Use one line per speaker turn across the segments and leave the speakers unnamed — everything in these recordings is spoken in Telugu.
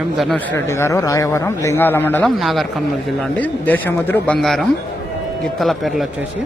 ఎం ధనుష్ రెడ్డి గారు రాయవరం లింగాల మండలం నాగర్ కర్నూలు జిల్లా అండి. దేశముద్రు బంగారం గిత్తల పేర్లు వచ్చేసి.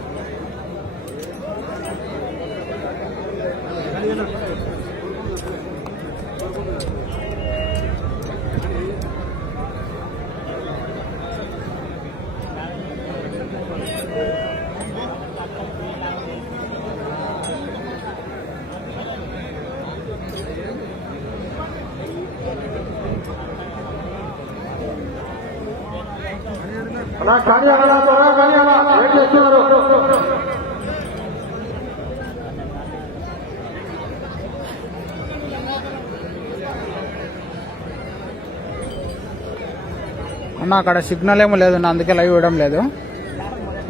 అలా కానీ అలా త్వరగా కానీ అలా చేస్తున్నారు?
అన్న అక్కడ సిగ్నల్ ఏమో లేదు నా అందుకే లైవ్ ఇవ్వడం లేదు.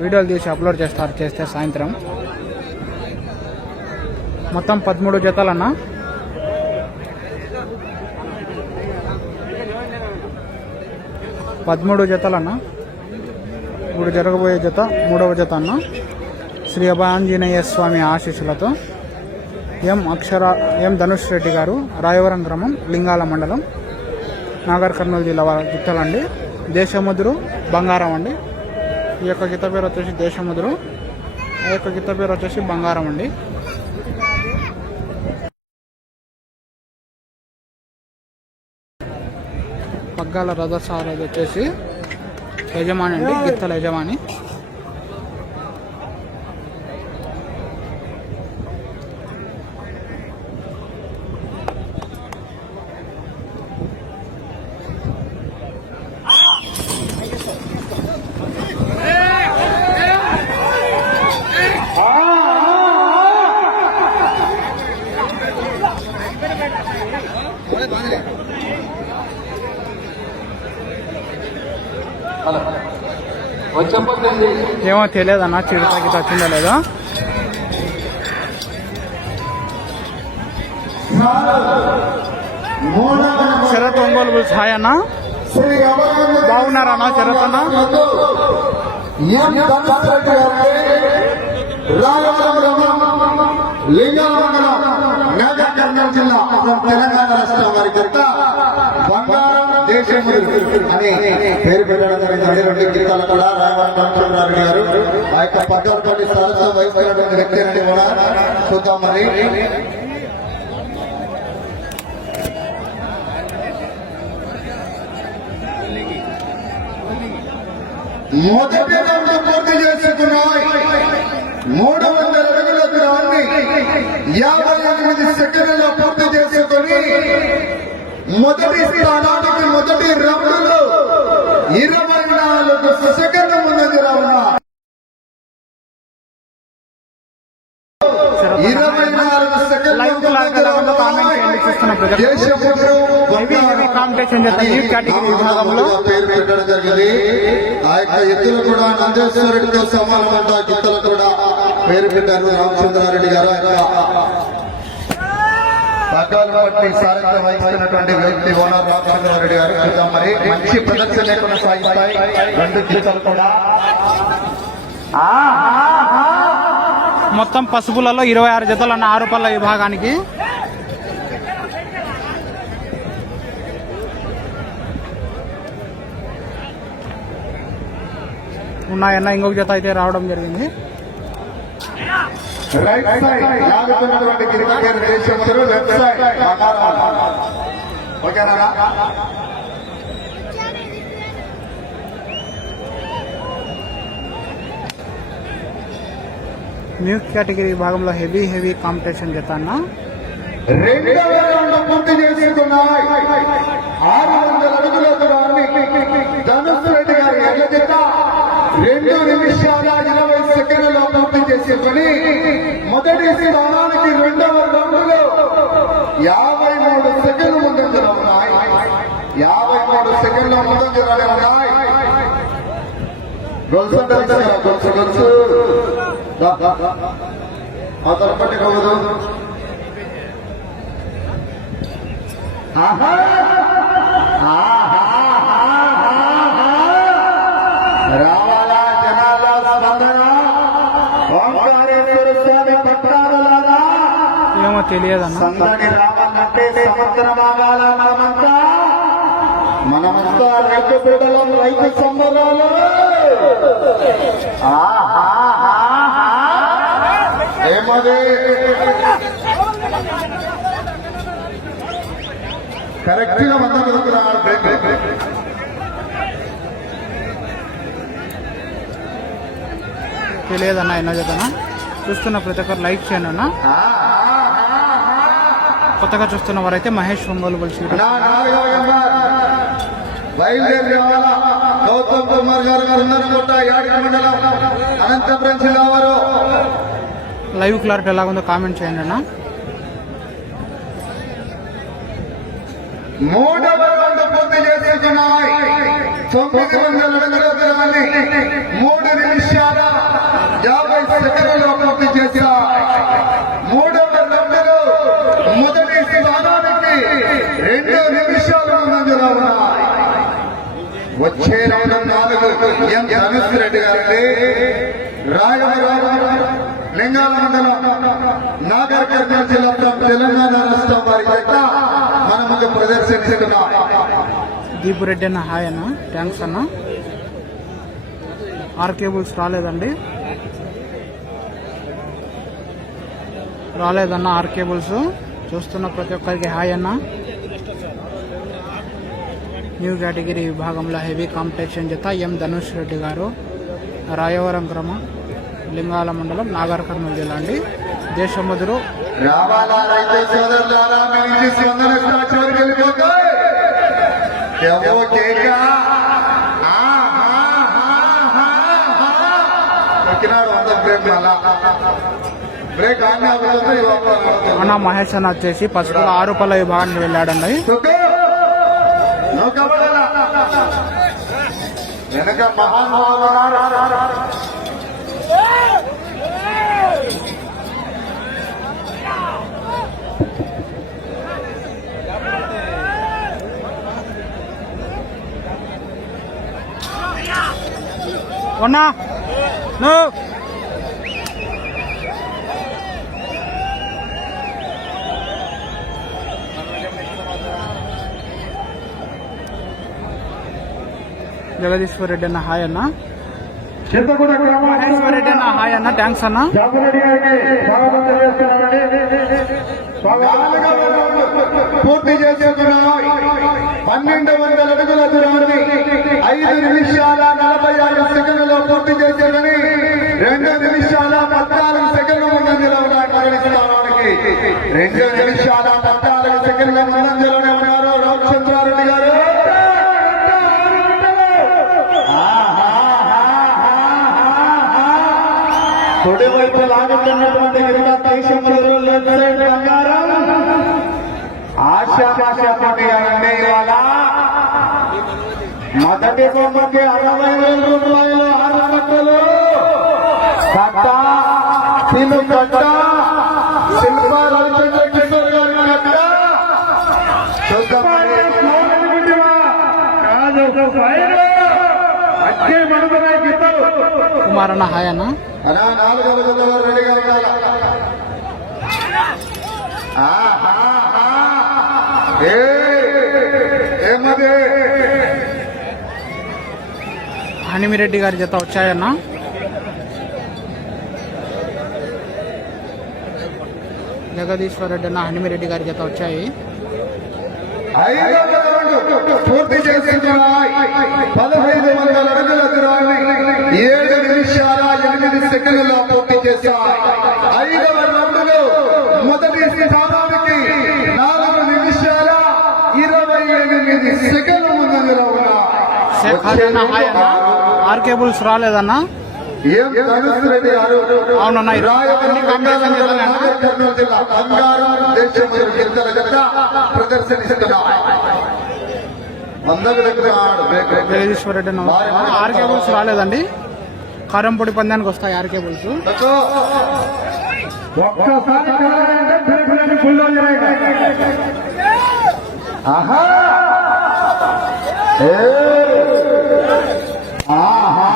వీడియోలు తీసి అప్లోడ్ చేస్తారు చేస్తే సాయంత్రం. మొత్తం పదమూడు జతలన్నా పదమూడు జతలన్నా ఇప్పుడు జరగబోయే జత మూడవ జత అన్న. శ్రీ అభయాంజనేయ స్వామి ఆశీస్సులతో ఎం అక్షర ఎం ధనుష్ రెడ్డి గారు రాయవరం గ్రామం లింగాల మండలం నాగర్ కర్నూలు జిల్లా వారి గిత్తలండి దేశముద్రు బంగారం అండి. ఈ యొక్క గిత్త పేరు వచ్చేసి దేశముద్రు. ఆ యొక్క గిత్త పేరు వచ్చేసి బంగారం అండి. పగ్గాల రథసారథి వచ్చేసి యజమాని అండి గిత్తల యజమాని. ఏమో తెలియదన్న చిరుత గిట్ట వచ్చిందో లేదో? శరత్ ఒంగోలు ఛాయ్ అన్న.
శ్రీ అభయాంజనేయ
బాగున్నారా అన్న శరత్ అన్న?
లింగాల మండలం కర్నూలు జిల్లా తెలంగాణ రాష్ట్రం వారి బంగారం దేశముడు అని పేరు పెట్టడం జరిగింది. రెండు గీతాలు కూడా రాయవరం రామచంద్రారెడ్డి గారు ఆ యొక్క పక్కనటువంటి సరస్సు వహిస్తున్నటువంటి వ్యక్తి అంటే కూడా చూద్దాం మరి. మొదటి రెండు పూర్తి చేసుకున్నాయి. మూడు వందల అడుగుల దూరాన్ని యాభై ఎనిమిది సెకండ్లలో పూర్తి చేసుకుని మొదటి స్థానానికి మొదటి రౌండ్లో ఇరవై నాలుగు సెకండ్ ముందంజలో ఉన్నారు ఇరవై నాలుగు
కాంపిటీషన్ కేటగిరీ విభాగంలో.
పేరు పెట్టడం జరిగింది. ఆ యొక్క ఎత్తులు కూడా నందేశ్వరుడితో సమానం అంట కూడా పేరు పెట్టారు గారు ఆ యొక్క పగ్గాలు బట్టి సారథ్యం వహిస్తున్నటువంటి వ్యక్తి ఓనర్ రామచంద్రారెడ్డి గారు చూద్దాం మరి మంచి ప్రదర్శన సాగిస్తాయి. రెండు గీతలు కూడా.
మొత్తం పసుపులలో ఇరవై ఆరు జతలు అన్న ఆరు పళ్ళ విభాగానికి. ఉన్నాయన్న ఇంకొక జత అయితే రావడం జరిగింది.
రైట్ సైడ్ లాగుతున్నటువంటి క్రికెట్ దేశములు లెఫ్ట్ సైడ్ ఓకేనా
మ్యూక్ కేటగిరీ విభాగంలో హెవీ హెవీ కాంపిటీషన్ జత
రెండవ రౌండ్ పూర్తి చేసుకున్నాయి ఆరు వందల అడుగుల దూరాన్ని రెడ్డి జత రెండు నిమిషాల ఇరవై సెకండ్లలో పూర్తి చేసుకుని మొదటి స్థానానికి రెండవ రౌండ్లో యాభై మూడు సెకండ్లు ముందంజలో ఉన్నాయి. యాభై మూడు సెకండ్ల ముందంజలోనే ఉన్నాయి. గొలుసు గొలుసు గొలుసు. ఆ దా, కవదు దా. అవతల ఆహా!
ఏమో తెలియదన్న?
సందడి రావాలంటే సముద్రమాగాల మనమంతా? మనమంతా రైతు బిడ్డలం రైతు సంబరాలు. ఆహాహాహా. ఏమది? కరెక్ట్గా వంద కొడుకున్నారు బ్రేక్
తెలియదన్న ఎన్నో జతన చూస్తున్న ప్రతి ఒక్కరు లైక్ చేయండి అన్న. కొత్తగా చూస్తున్న వారైతే మహేష్ ఒంగోలు
నెంబర్ బయలుదేరి రావాలా గౌతమ్ కుమార్ గారు సుందరగుట్ట యాడి మండలం అనంతపురం జిల్లా వారు.
లైవ్ క్లారిటీ ఎలాగుందో కామెంట్ చేయండి అన్న.
మూడవ రౌండ్ పూర్తి చేసుకున్నాయి. తొమ్మిది వందల అడుగుల దూరాన్ని మూడు నిమిషాల యాభై సెకండ్లలో పూర్తి మూడవ రౌండ్లో మొదటి స్థానానికి రెండు నిమిషాలు ముందంజలో ఉన్నాయి వచ్చే రౌండ్ నాలుగు ఎం రెడ్డి గారి రాయవరం లింగాల మండలం నాగర్ కర్నూలు జిల్లా తెలంగాణ రాష్ట్రం వారి చేత మన ముందు ప్రదర్శిస్తున్నాం.
దీపు రెడ్డి అన్న హాయ్ అన్న థ్యాంక్స్ అన్న. ఆర్ కేబుల్స్ రాలేదండి. రాలేదన్న ఆర్ కేబుల్స్. చూస్తున్న ప్రతి ఒక్కరికి హాయ్ అన్న. న్యూ కేటగిరీ విభాగంలో హెవీ కాంపిటీషన్ జత ఎం ధనుష్ రెడ్డి గారు రాయవరం గ్రామం లింగాల మండలం నాగర్ కర్నూలు జిల్లా అండి. దేశముదురు. అన్న మహేష్ అన్న వచ్చేసి పసుపుల ఆరు పళ్ళ విభాగానికి వెళ్ళాడండి.
వెనక మహానుభావులు
ఉన్నా నువ్వు. జగదీశ్వర్ రెడ్డి అన్న హాయ్ అన్న. మహేశ్వర్ రెడ్డి అన్న హాయ్ అన్న. థ్యాంక్స్ అన్న.
పూర్తి చేసుకున్నాయి పన్నెండు వందల అడుగుల దూరాన్ని ఐదు నిమిషాల నలభై ఆరు సెకండ్లలో పూర్తి చేసేదని రెండు నిమిషాల పద్నాలుగు సెకండ్ల ముందంజలో రెండు నిమిషాల ఆశాపాష పోటీగా ఉండే ఇవాళ మొదటి బొమ్మకి అరవై వేల రూపాయలు ఆరు కట్ట తిను కట్ట శిల్ప రవిచంద్ర కిషోర్ గారి కట్ట. చూద్దాం అచ్చే మనుగడ గీతాలు
కుమార్ అన్న హాయ్ అన్న.
అనా నాలుగవ జత వారు రెడీగా ఉండాలి? ఏమది
హనిమిరెడ్డి గారి జత వచ్చాయన్న? జగదీశ్వర్ రెడ్డి అన్న హనిమిరెడ్డి గారి జత వచ్చాయి.
పూర్తి చేసుకున్నాయి పదహైదు వందల అడుగుల దూరాన్ని ఏడు నిమిషాల ఎనిమిది సెకండ్లలో పూర్తి చేశాయి ఐదవ మొదటి స్థానానికి నాలుగు నిమిషాల ఇరవై ఎనిమిది సెకండ్ల ముందంజలో
శేఖర్ అన్న హాయ్ అన్న. ఆర్ కేబుల్స్ రాలేదన్న? అవునన్న, ఈ జగదీశ్వర్ రెడ్డి ఆర్ కేబుల్స్ రాలేదండి. కారంపొడి పందానికి వస్తాయి ఆర్ కేబుల్స్.
ఒక్కసారి కలగాలంటే పిలుపులని బుల్డోజర్ అయితే. ఆహా ఏ ఆహా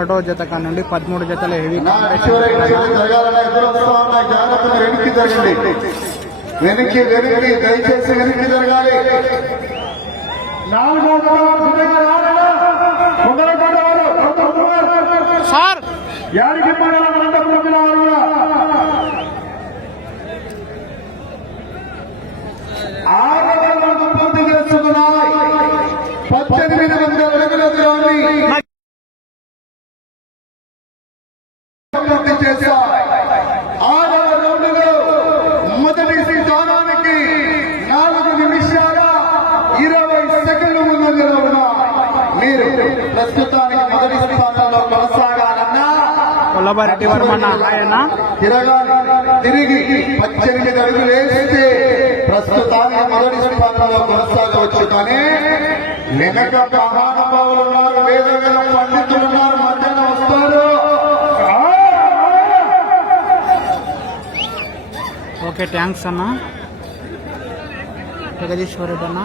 ఒకటో జత కానుండి పదమూడు జతల హెవీ
వెనక్కి జరగండి. వెనక్కి వెనక్కి దయచేసి వెనక్కి జరగాలి.
సార్!
యాడికి అనంతపురం జిల్లా వారు కూడా. ఆరు వందల పూర్తి చేసుకున్నాయి పద్దెనిమిది వందల అడుగుల దూరాన్ని పూర్తి చేశాయి ఆరవ రౌండ్లో మొదటి స్థానానికి నాలుగు నిమిషాల ఇరవై సెకండ్లు ముందంజలో ఉన్నాయి మీరు ప్రస్తుతానికి మొదటి స్థానంలో కొనసాగాలన్నా
కొల్లబారెడ్డి వర్మన్న ఆయన.
తిరిగి పద్దెనిమిది అడుగులు వేస్తే ప్రస్తుతానికి మొదటి స్థానంలో కొనసాగవచ్చు. కానీ వెనక మహానుభావులు ఉన్నారు వేదవేద పండితులు ఉన్నారు మధ్యాహ్నం వస్తారు.
ఓకే థ్యాంక్స్ అన్న. జగదీశ్వర్ రెడ్డి అన్న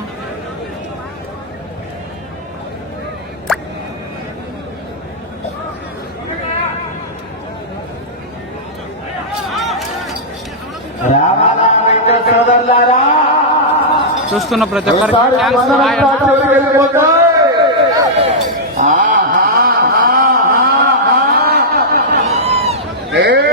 చూస్తున్న ప్రతి ఒక్కరికి
ఒకసారి
థ్యాంక్స్
మనం
రాయన్న
చివరికి వెళ్ళిపోతాయి. ఆహా, ఆహా, ఆహా. ఏయ్.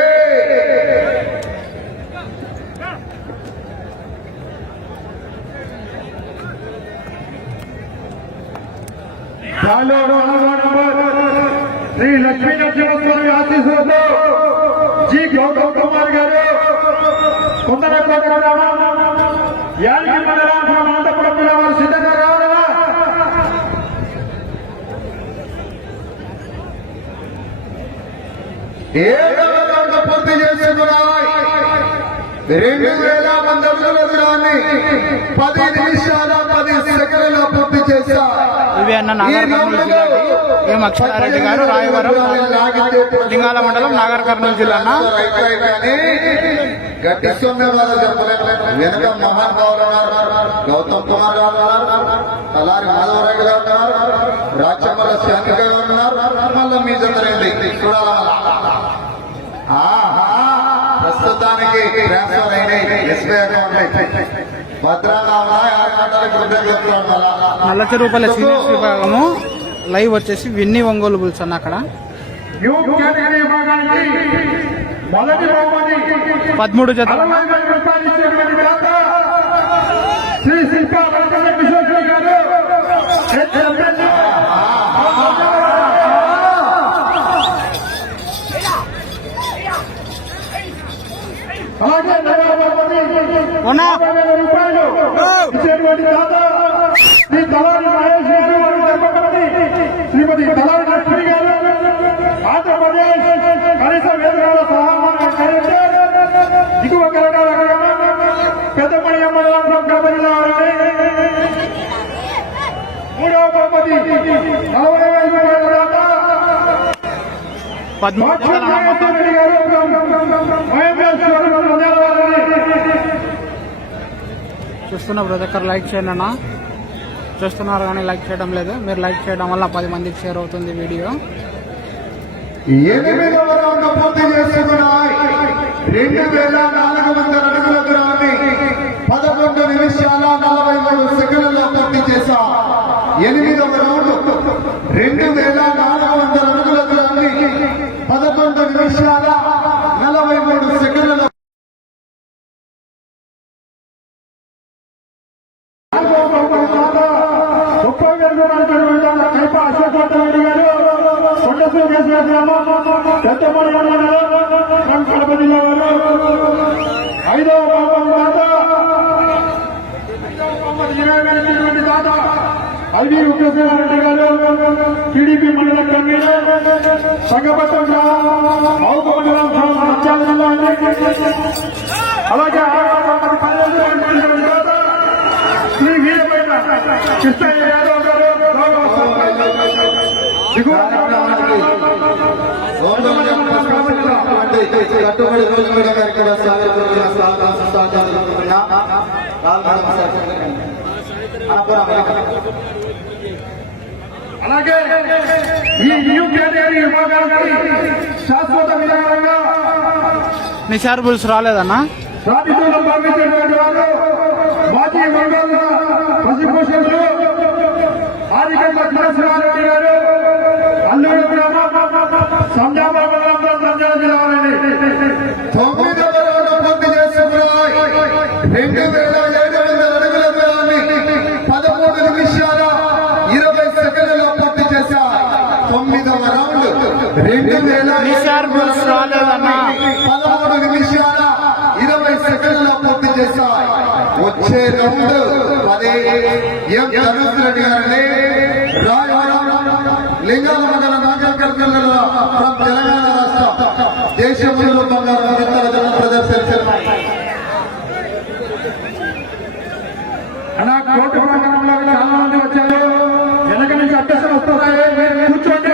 ఏడవ పూర్తి చేసుకున్నాయి రెండు వేల మంది పది నిమిషాల పది పూర్తి
ఇవి అన్న జిల్లా ఎం అక్షరారెడ్డి గారు రాయవరం లింగాల మండలం నాగర్ కర్నూలు జిల్లా
గట్టి చెప్పలేదు వెనక గౌతమ్ కుమార్ గారు మాధవరెడ్డి గారు ఉన్నారు శాంతి గారు ఉన్నారు మళ్ళీ మీ జరిగింది చూడాల ఆహా, ప్రస్తుతానికి ట్రాన్స్ఫర్ అయినాయి ఎస్బీఐ అకౌంట్
సీనియర్స్ విభాగము లైవ్ వచ్చేసి విన్ని ఒంగోలు బుల్స్ అన్న అక్కడ. పదమూడు జత.
ఇచ్చేటువంటి దాత శ్రీ దళారి మహేష్ రెడ్డి వారి శ్రీమతి లక్ష్మి గారు ఆంధ్రప్రదేశ్ కనీస దిగువ మూడవ బహుమతి నలభై వేల రూపాయల దాత
పదమూడు జతల అన్న మొత్తం
రెడ్డి గారు మహేశ్వరం మండల వారిని
చూస్తున్న ప్రతి ఒక్కరు లైక్ చేయండి అన్న. చూస్తున్నారు కానీ లైక్ చేయడం లేదు. మీరు లైక్ చేయడం వల్ల పది మందికి షేర్ అవుతుంది వీడియో.
రెండు వేల నాలుగు వందల
యాదవ్ గారు
ఇక్కడ స్వాగతం
అలాగే ఈ న్యూ కేటగిరీ విభాగానికి శాశ్వత విధానంగా
నిషార్ బుల్స్ రాలేదన్నా?
పంపించినటువంటి వారు మాజీ మండల పశుభూషణులు ఆదికంట తులసిరారెడ్డి గారు అల్లూరు గ్రామం
తొమ్మిదవ రౌండ్ పూర్తి చేసుకున్నాయి రెండు వేల ఏడు వందల అడుగుల దూరాన్ని పదమూడు నిమిషాల ఇరవై సెకండ్లలో పూర్తి చేశారు. తొమ్మిదవ రౌండ్. రెండు వేల వచ్చే రౌండ్ అదే ఎం ధనుష్ రెడ్డి గారిని రాయవరం లింగాల మండలం జిల్లాలో ఫ్రమ్ తెలంగాణ రాష్ట్రం దేశంలో బంగారు
అలా కోర్టు ప్రాంగణంలో చాలా మంది వచ్చారు వెనక నుంచి వస్తున్నాయి కూర్చోండి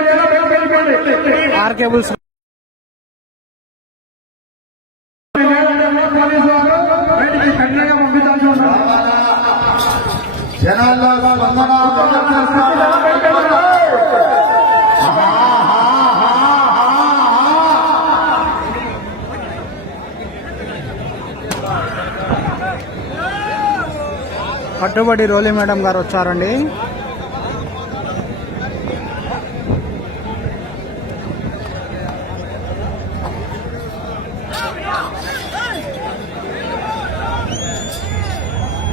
జనాల్లో స్పందన
కట్టుబడి రోలి మేడం గారు వచ్చారండి.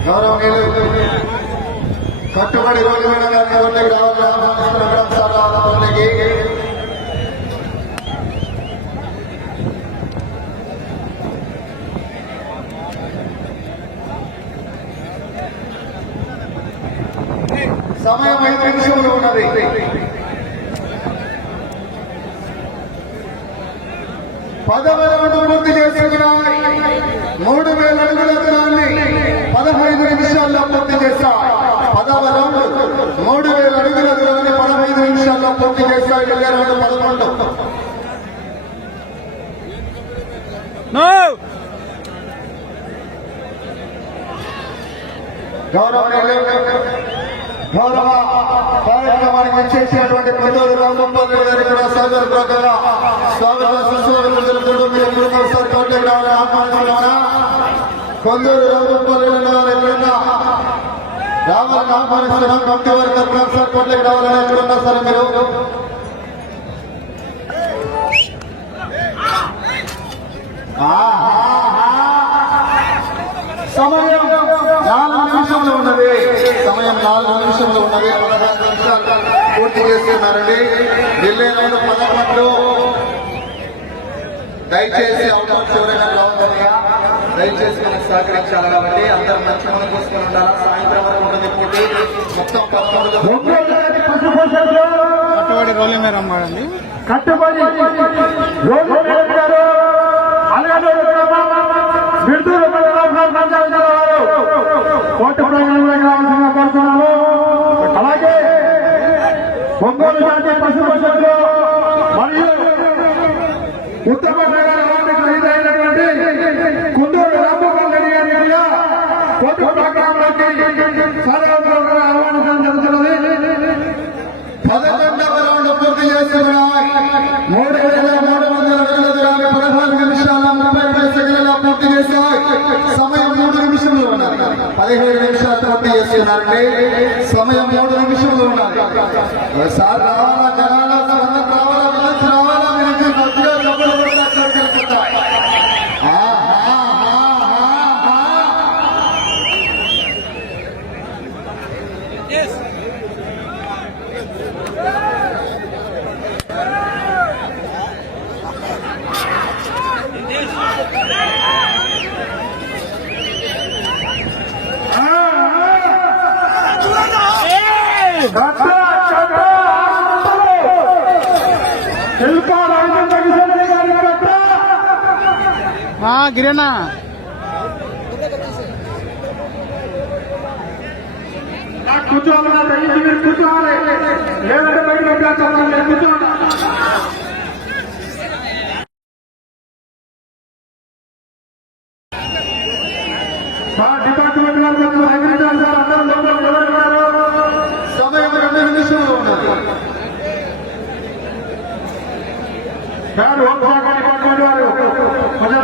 గౌరవనీయులు కట్టుబడి రోజు మేడం గారిని ఊళ్ళకి సమయం ఐదు నిమిషములు ఉన్నది పదవరవను పూర్తి చేసుకున్నాయి. మూడు వేల అడుగుల దూరాన్ని పదహైదు నిమిషాల్లో పూర్తి చేశాయి. పదవ రౌండ్ మూడు వేల అడుగుల దూరాన్ని పదహైదు నిమిషాల్లో పూర్తి చేశాయి వెళ్ళే రౌండ్ పదకొండు. గౌరవనీయులు గౌరవ కార్యక్రమానికి చేసినటువంటి కొందరు రామగోపాల్ గారి కూడా ప్రకార స్వాగత సుస్వాగతం తెలుపుతూ మీరు మూడోసారి కోట్లకి రావాలని ఆహ్వానిస్తున్నారా? కొందరు రామగోపాల్ గారు ఎక్కడున్నా? రావాలని ఆహ్వానిస్తున్నాం కమిటీ వారి తరఫున ఒకసారి కోట్లకి రావాలని ఎక్కడున్నా సరే మీరు? సమయం నాలుగు నిమిషంలో ఉన్నది. సమయం నాలుగు నిమిషంలో ఉన్నది. పదహారు నిమిషాలు పూర్తి చేస్తున్నారండి పదకొండు దయచేసి అవకాశం ఎవరైనా రావుతుందిగా దయచేసి మనకు సహకరించాలి కాబట్టి అందరూ మంచి మనం చూసుకుని ఉండాలి. సాయంత్రం వరకు ఉంటుంది పోటీ. మొత్తం
కట్టుబడి రోలి మేడం అండి
కట్టుబడి అలాగే కోర్టు రావాల్సిందిగా కోరుతున్నాము. ఒంగోలు జాతి పశుభూషణులు మరియు
చేస్తున్నారంటే సమయం మూడు నిమిషంలో ఉండాలి. సార్ రావాలా జనాలా అందరూ రావాలా విద్యుత్ రావాలా మీరు గట్టిగా డబ్బులు కూడా అక్కడ తెలుపుతాయి ఆహా, ఆహా, ఆహా.
ఆ, గిరేనా?
కూర్చోవాలన్నా దయచేసి మీరు కూర్చోవాలి లేదంటే బయట కూర్చోవాలి డిపార్ట్మెంట్ కొంచెం సార్ అందరూ లోపల
సమయం రెండు నిమిషాలు ఉన్నది
సార్ డిపార్ట్మెంట్ వారు కొంచెం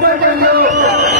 Thank you.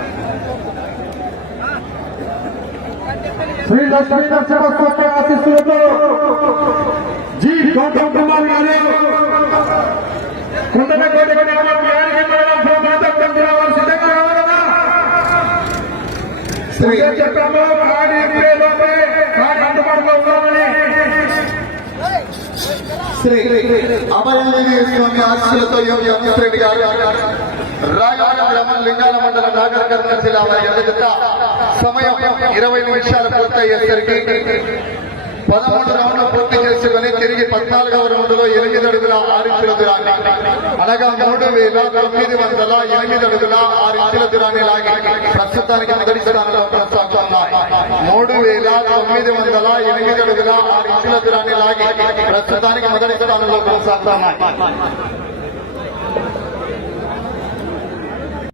ఎం ధనుష్ రెడ్డి గారు నాగరకండల్ తెలంగాణ వారు
ఆటో ఉన్నాయిలే ఉన్న గుర్రం వచ్చిందట ఈ ఒకసారి
శ్రీ లక్ష్మీ నరసింహస్వామి ఆశీస్సులతో జీ గౌతమ్ కుమార్ గారు కుండల కోరిక గ్రామం యాడికి మండలం సోమాతత్వం జిల్లా వారు సిద్ధంగా రావాలన్నా
శ్రీ
చట్టంలో కాడి ఇప్పేలోపే కాడి అందుబాటులో ఉన్నామని
శ్రీ అభయాంజనేయ స్వామి ఆశీస్సులతో యోగి అమృత్ రెడ్డి గారు రాయవాడ గ్రామం లింగాల మండలం నాగర్ కర్నూలు జిల్లా వారి ఎదుగుత సమయం ఇరవై నిమిషాలు పూర్తయ్యేసరికి పదమూడు రౌండ్లు పూర్తి చేసుకుని తిరిగి పద్నాలుగవ రౌండ్లో ఎనిమిది అడుగుల ఆరించుల దూరాన్ని. అనగా మూడు వేల తొమ్మిది వందల ఎనిమిది అడుగుల ఆరించుల దూరాన్ని లాగి ప్రస్తుతానికి మొదటి స్థానంలో కొనసాగుతున్నాయి మూడు వేల తొమ్మిది వందల ఎనిమిది అడుగుల ఆరించుల దూరాన్ని లాగి ప్రస్తుతానికి మొదటి స్థానంలో కొనసాగుతున్నాయి